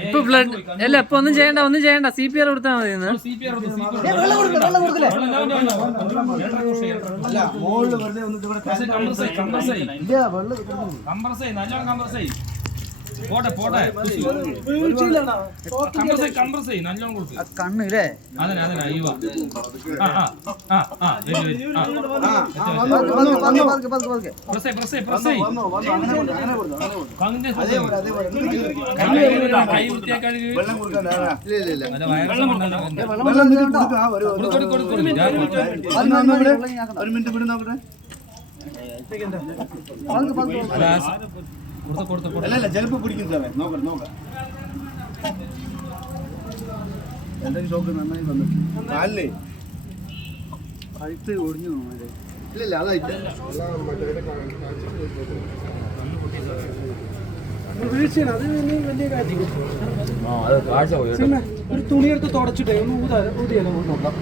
ഇപ്പൊ ബ്ലഡ് അല്ല ഇപ്പൊ ഒന്നും ചെയ്യണ്ട CPR കൊടുത്താൽ മതി. കണ്ണില്ലേ അല്ലല്ല ചിലപ്പോ പിടിക്കും സാറേ. നോക്കാം എന്തൊക്കെ ഷോക്ക് നന്നായി വന്നു കാലിലേ കഴുത്ത് ഒടിഞ്ഞു. ഇല്ലല്ല അതായിട്ട് വീഴ്ചയാണ്. അത് വലിയ കാര്യം. ഒരു തുണിയെടുത്ത് തുടച്ചിട്ടേ ഒന്ന് ഊതിയാലോ നോക്കാം.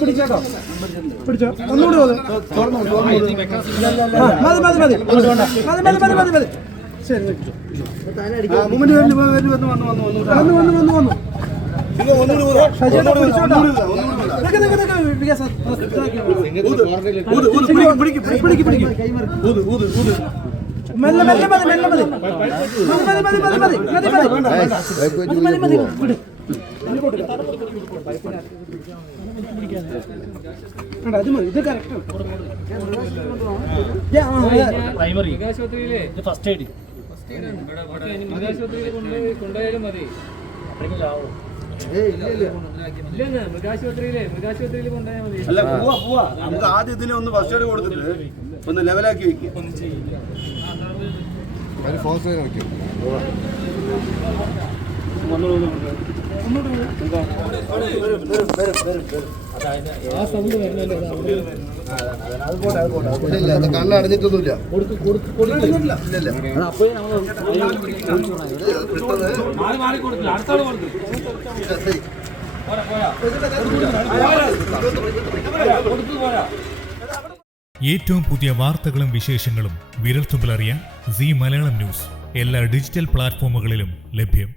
പിടിച്ചേട്ടോ പിടിച്ചോ ഒന്നുകൂടി ശരി. മൂമെന്റ് വന്നു മെല്ലെ മെല്ലെ മതി മെല്ലെ മതി അത് മതി. ഇത് കറക്റ്റ് ഫസ്റ്റ് എയ്ഡ് കൊണ്ടുപോയാലും മതി. മൃഗാശുപത്രിയിൽ കൊണ്ടുപോയാൽ മതി. അല്ല പോവാ നമുക്ക് ആദ്യം ഇതിനെ ഒന്ന് ഫസ്റ്റ് എയ്ഡ് കൊടുത്തിട്ട് ഒന്ന് ലെവലാക്കി വെക്കുക. കണ്ണടഞ്ഞിട്ടൊന്നുമില്ല. ഏറ്റവും പുതിയ വാർത്തകളും വിശേഷങ്ങളും വിരൽത്തുമ്പിലറിയാൻ സീ മലയാളം ന്യൂസ് എല്ലാ ഡിജിറ്റൽ പ്ലാറ്റ്ഫോമുകളിലും ലഭ്യം.